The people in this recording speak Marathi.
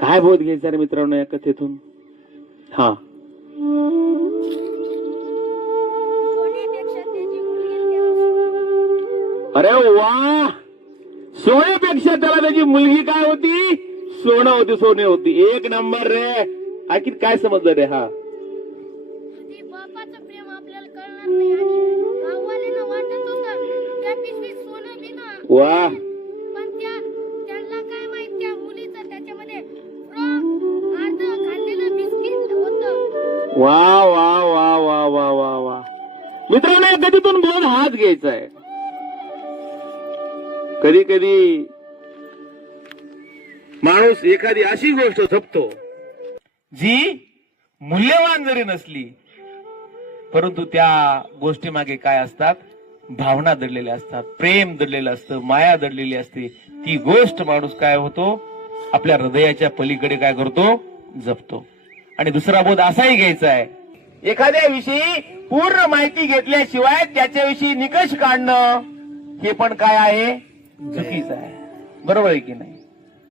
काय बोध घ्यायचा रे मित्रांनो या कथेतून? हा, अरे वा, सोन्यापेक्षा त्याला त्याची मुलगी काय होती? सोनं होती, सोने होती. एक नंबर रे. आणखी काय समजलं रे? हा, बापाचं प्रेम आपल्याला कळणार नाही आणि गाववाल्यांना वाटत होतं त्या पिशवीत सोनं बिना वा, पण त्यांना काय माहित त्या मुलीचं त्याच्यामध्ये अर्ध खाल्लेलं बिस्किट होतं. वा वा वा वा वा वा वा. मित्रांनो या कधीतून बोध हाच घ्यायचा आहे. कधी कधी माणूस एखादी अशी गोष्ट जपतो जी मूल्यवान जरी नसली, परंतु त्या गोष्टी मागे काय असतात? भावना दडलेल्या असतात, प्रेम दडलेलं असतं, माया दडलेली असते. ती गोष्ट माणूस काय होतो? आपल्या हृदयाच्या पलीकडे काय करतो? जपतो. आणि दुसरा बोध असाही घ्यायचा आहे, एखाद्या विषयी पूर्ण माहिती घेतल्याशिवाय त्याच्याविषयी निकष काढणं हे पण काय आहे? चुकीचं आहे. बरोबर आहे की नाही?